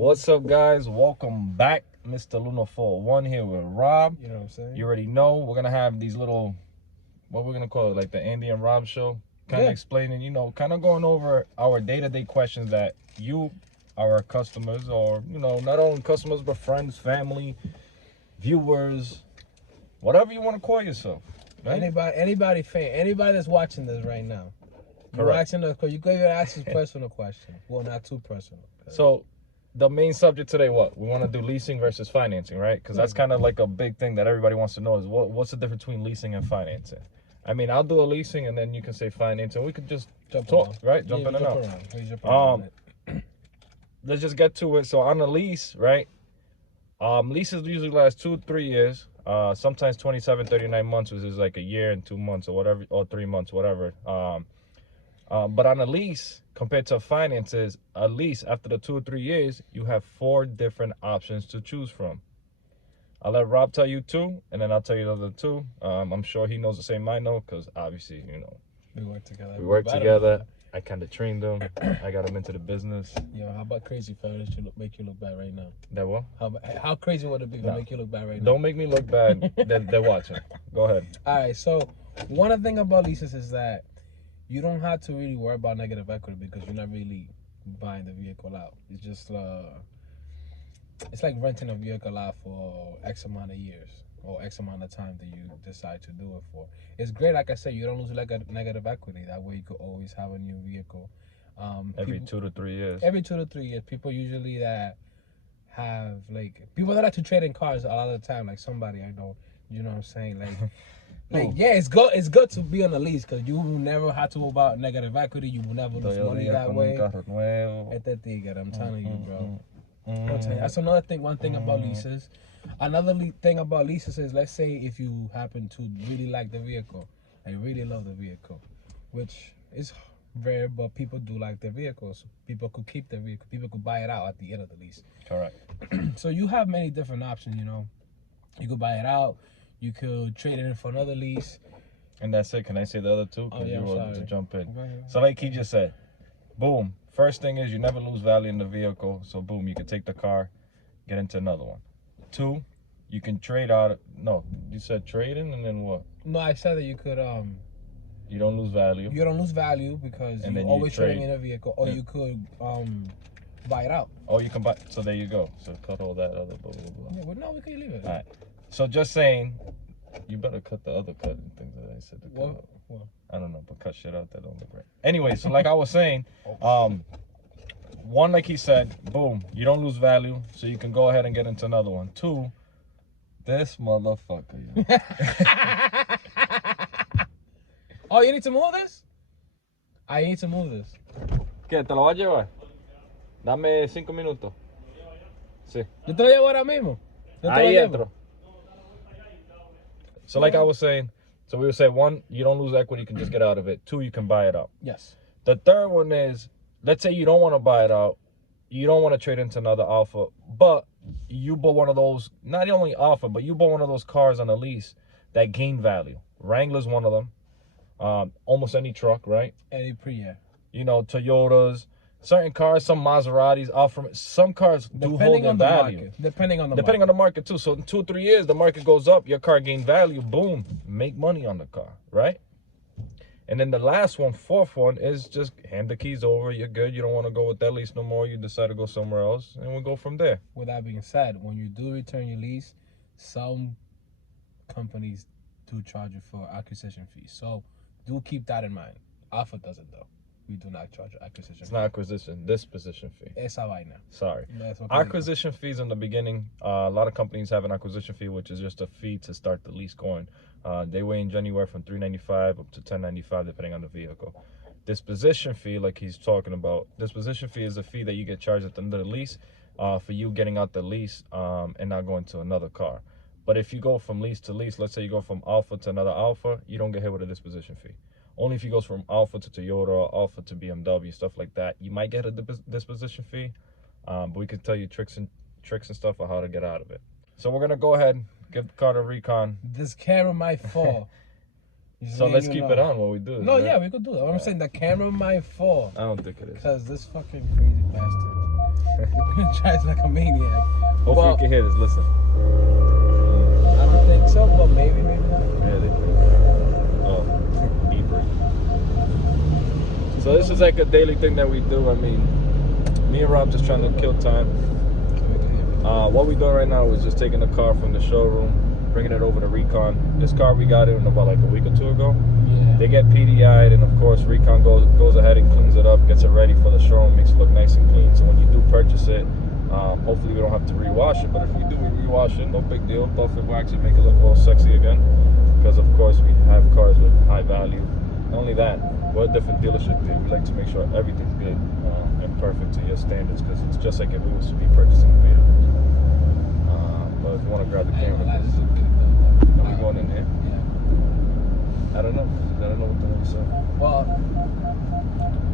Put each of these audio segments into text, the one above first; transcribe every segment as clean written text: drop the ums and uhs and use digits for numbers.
What's up, guys? Welcome back. MrLuna 401 here with Rob. You know what I'm saying? You already know we're gonna have these little, what we're gonna call it, like the Andy and Rob show. Kind of explaining, kind of going over our day-to-day questions that you, our customers, or not only customers but friends, family, viewers, whatever you want to call yourself. Right? Anybody fan, anybody that's watching this right now. You're asking us, because you could ask us personal question. Well, not too personal. So, the main subject today, what? We want to do leasing versus financing, right? Because that's kind of like a big thing that everybody wants to know is what's the difference between leasing and financing? I mean, I'll do a leasing and then you can say financing. We could just talk, right? Jump in and out. Let's just get to it. So, on a lease, right? Leases usually last 2-3 years. Sometimes 27, 39 months, which is like a year and 2 months or whatever, or 3 months, whatever. But on a lease, compared to finances, a lease after the 2 or 3 years, you have 4 different options to choose from. I'll let Rob tell you 2, and then I'll tell you the other 2. I'm sure he knows the same I know, because obviously, we work together. We work together. I kind of trained him. I got him into the business. Yo, how about crazy fellas make you look bad right now? That what? How crazy would it be to make you look bad right now? Don't make me look bad. They're watching. Go ahead. All right, so one of the things about leases is that you don't have to really worry about negative equity because you're not really buying the vehicle out. It's just it's like renting a vehicle out for X amount of years or X amount of time that you decide to do it for. It's great, like I said, you don't lose like a negative equity. That way you could always have a new vehicle. Every 2 to 3 years. Every 2 to 3 years. People usually that have people that like to trade in cars a lot of the time, like somebody I know, you know what I'm saying? Yeah, it's good to be on a lease because you will never have to worry about negative equity. You will never lose money that way. I'm telling you, bro. That's another thing. One thing about leases. Another thing about leases is, let's say if you happen to really like the vehicle and really love the vehicle, which is rare, but people do like their vehicles. People could keep their vehicle. People could buy it out at the end of the lease. Correct. So you have many different options. You could buy it out. You could trade it in for another lease. And that's it. Can I say the other 2? Because you wanted to jump in. Right. So like he just said, boom. First thing is you never lose value in the vehicle. So boom, you can take the car, get into another one. 2, you can trade out. No, you said trade in and then what? No, I said that you could you don't lose value. You don't lose value because you're always trading in a vehicle, or you could buy it out. Oh, you can buy. So there you go. So cut all that other blah blah blah. Yeah, well, no, we can leave it. All right. So just saying, you better cut the other cut and things that I said to cut out. Well, I don't know, but cut shit out that don't look right. Anyway, so like I was saying, one, like he said, boom, you don't lose value, so you can go ahead and get into another one. 2, this motherfucker. Oh, you need to move this? I need to move this. ¿Qué? ¿Te lo vas a llevar? Dame 5 minutos. Sí. Yo te lo llevo ahora mismo. Ahí entro. So like I was saying, so we would say 1, you don't lose equity, you can just get out of it. 2, you can buy it out. Yes. The third one is, let's say you don't want to buy it out, you don't want to trade into another Alpha, but you bought one of those, not only Alpha, but you bought one of those cars on a lease that gain value. Wrangler's one of them. Almost any truck, right? Any Prius. Toyotas, certain cars, some Maseratis, Alfa, some cars do hold their value. Depending on the market too. So in 2 or 3 years, the market goes up, your car gain value, boom, make money on the car, right? And then the last one, 4th one, is just hand the keys over. You're good. You don't want to go with that lease no more. You decide to go somewhere else, and we'll go from there. With that being said, when you do return your lease, some companies do charge you for acquisition fees. So do keep that in mind. Alpha doesn't, though. We do not charge acquisition fees. It's not acquisition, disposition fee. Esa vaina. Sorry. Acquisition fees in the beginning, a lot of companies have an acquisition fee, which is just a fee to start the lease going. They range anywhere from $395 up to $1095, depending on the vehicle. Disposition fee, like he's talking about, disposition fee is a fee that you get charged at the end of the lease for you getting out the lease and not going to another car. But if you go from lease to lease, let's say you go from Alpha to another Alpha, you don't get hit with a disposition fee. Only if you go from Alpha to Toyota, Alpha to BMW, stuff like that, you might get a disposition fee. But we can tell you tricks and stuff on how to get out of it. So we're gonna go ahead and give the car a recon. This camera might fall. So let's keep it on while we do it. No, yeah, we could do that. I'm saying the camera might fall. I don't think it is. Because this fucking crazy bastard. Drives like a maniac. Hopefully Well, you can hear this. Listen. I don't think so, but maybe not. Really? Oh, beeper. So this is like a daily thing that we do. I mean, me and Rob just trying to kill time. What we doing right now is just taking the car from the showroom, bringing it over to Recon. This car we got in about like a week or two ago. Yeah. They get PDI'd, and of course Recon goes ahead and cleans it up, gets it ready for the showroom, makes it look nice and clean. So when you do purchase it, hopefully we don't have to rewash it. But if we do, we rewash it, no big deal. Buff it, wax it, make it look all sexy again. Because of course we have cars with high value. Not only that, we're a different dealership there. We like to make sure everything's good and perfect to your standards, because it's just like if we was to be purchasing a vehicle. But if you want to grab the camera, are we going in here? Yeah. I don't know. I don't know what the hell you said. Well,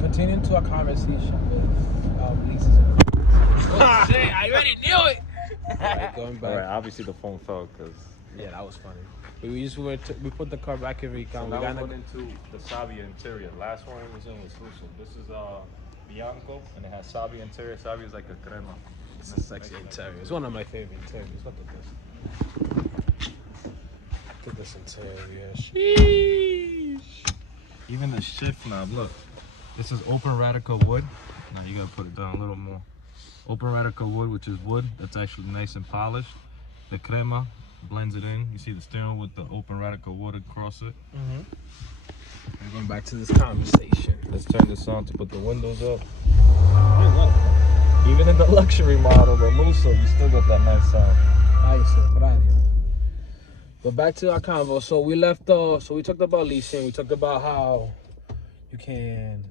continuing to our conversation with leases. Oh shit! I already knew it. Alright, going back. All right, obviously the phone fell because. Yeah, that was funny. We put the car back in Recon. So now we went into the Savia interior. Last one was in was Suso. This is Bianco, and it has Savia interior. Savia is like a crema. It's a sexy interior. It's one of my favorite interiors. Look at this. Look at this interior. Sheesh. Even the shift knob, look. This is open radical wood. Now you gotta put it down a little more. Open radical wood, which is wood that's actually nice and polished. The crema blends it in. You see the steering with the open radical wood across it. We're going back to this conversation. Let's turn this on to put the windows up. Even in the luxury model, the Musso, you still got that nice sound. But back to our convo. So we left off. So we talked about leasing. We talked about how you could.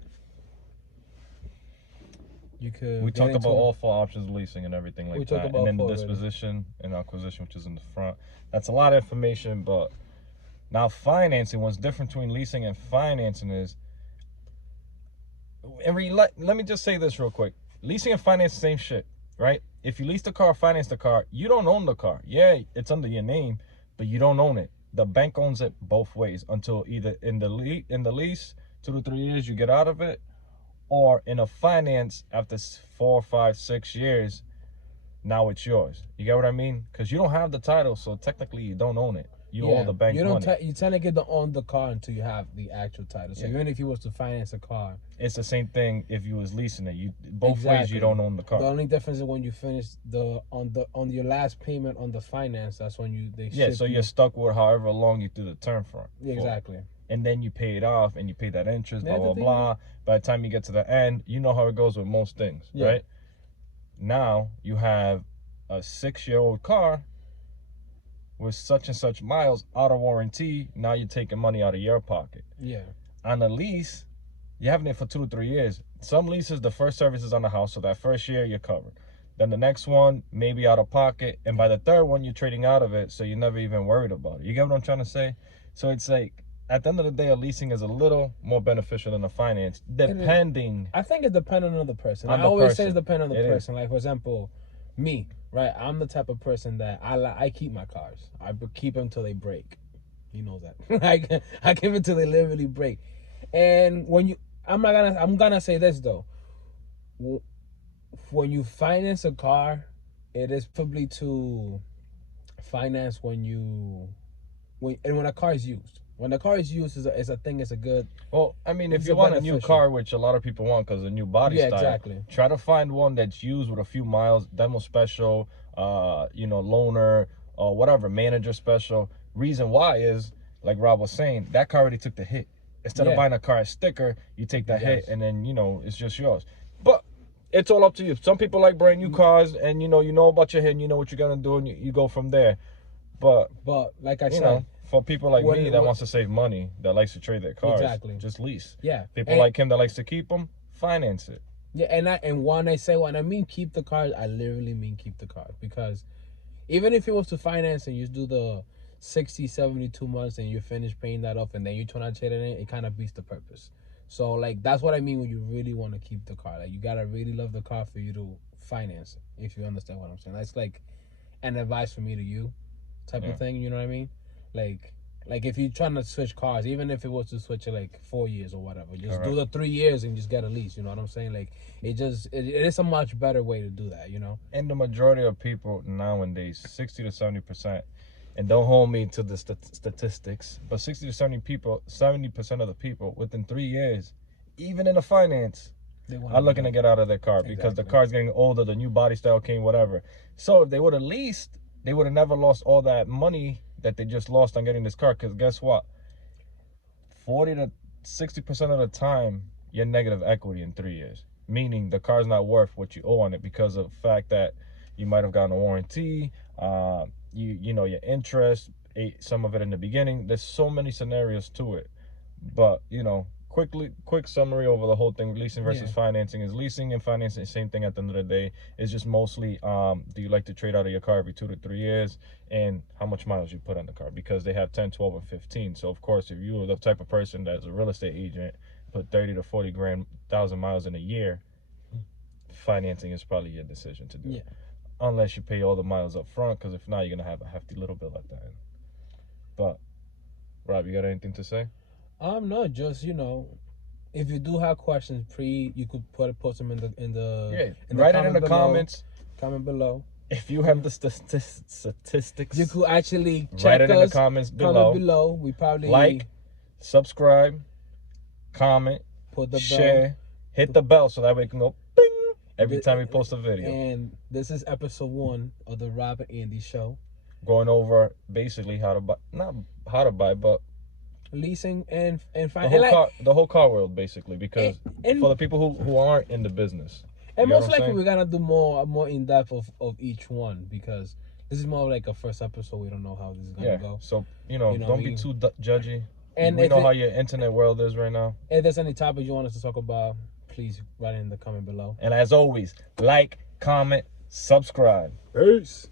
We talked about all four options of leasing and everything like that, about and then the four disposition and acquisition, which is in the front. That's a lot of information, but now financing. What's different between leasing and financing is, let me just say this real quick. Leasing and finance, same shit, right? If you lease the car, finance the car, you don't own the car. Yeah, it's under your name, but you don't own it. The bank owns it both ways until either in the lease, 2 to 3 years, you get out of it, or in a finance after 4, 5, 6 years, now it's yours. You get what I mean? Because you don't have the title, so technically you don't own it. You owe the bank money. You tend to get to own the car until you have the actual title. So even if you was to finance a car, it's the same thing if you was leasing it. You both ways you don't own the car. The only difference is when you finish on your last payment on the finance. That's when so you're stuck with however long you do the term for. Exactly. And then you pay it off, and you pay that interest, blah blah blah. By the time you get to the end, you know how it goes with most things, right? Now you have a 6-year-old car with such and such miles out of warranty. Now you're taking money out of your pocket. Yeah. On a lease, you're having it for 2 to 3 years. Some leases, the first service is on the house, so that first year you're covered. Then the next one, maybe out of pocket, and by the third one, you're trading out of it, so you're never even worried about it. You get what I'm trying to say? So it's like, at the end of the day, a leasing is a little more beneficial than a finance, depending. I think it depends on the person. I always say it depends on the person. Like, for example, me, right? I'm the type of person that I keep my cars. I keep them till they break. You know that. I keep them till they literally break. And I'm gonna say this though. When you finance a car, it is probably to finance when a car is used. When the car is used, it's a good. Well, I mean, if you want a new car, which a lot of people want because of new body style, exactly. Try to find one that's used with a few miles, demo special, loaner, or whatever, manager special. Reason why is, like Rob was saying, that car already took the hit. Instead of buying a car as sticker, you take that hit, and then it's just yours. But it's all up to you. Some people like brand new cars, and you know about your hit, and you know what you're gonna do, and you go from there. But like I said. For people like me that wants to save money, that likes to trade their cars, just lease. Yeah. People like him that likes to keep them, finance it. Yeah, and when I mean keep the cars, I literally mean keep the cars. Because even if it was to finance and you do the 60, 72 months and you finish paying that off and then you turn out trading it kind of beats the purpose. So, like, that's what I mean when you really want to keep the car. Like, you got to really love the car for you to finance it, if you understand what I'm saying. That's like an advice from me to you type of thing, you know what I mean? Like, Like if you're trying to switch cars, even if it was to switch it like 4 years or whatever, just Correct. do the 3 years and just get a lease. You know what I'm saying? Like it is a much better way to do that. You know. And the majority of people nowadays, 60 to 70%, and don't hold me to the statistics, but 60 to 70% of the people within 3 years, even in the finance, are looking to get out of their car because the car's getting older, the new body style came, whatever. So if they would have leased, they would have never lost all that money that they just lost on getting this car. Because guess what? 40 to 60% of the time, you're negative equity in 3 years. Meaning the car's not worth what you owe on it because of the fact that you might have gotten a warranty, you know, your interest, some of it in the beginning. There's so many scenarios to it. But, you know, quick summary over the whole thing. Leasing versus financing is leasing and financing, same thing at the end of the day. It's just mostly do you like to trade out of your car every 2 to 3 years, and how much miles you put on the car, because they have 10, 12, and 15. So of course, if you are the type of person that's a real estate agent, put 30 to 40 thousand miles in a year, financing is probably your decision to do. Unless you pay all the miles up front, because if not, you're gonna have a hefty little bill at the end. But Rob, you got anything to say? No, just, you know, if you do have questions, you could post them write it in the comments. Comment below. If you have the statistics, you could actually write it in the comments below. We probably like, subscribe, comment, put the share, bell. hit the bell so that way it can go bing every time we post a video. And this is episode 1 of the Rob and Andy show. Going over basically how to buy, not how to buy, but leasing and the whole car world, basically, because for the people who aren't in the business. And most likely we're gonna do more in depth of each one, because this is more like a first episode. We don't know how this is gonna go. So don't be too judgy. And we know how your internet world is right now. If there's any topic you want us to talk about, please write it in the comment below. And as always, like, comment, subscribe. Peace.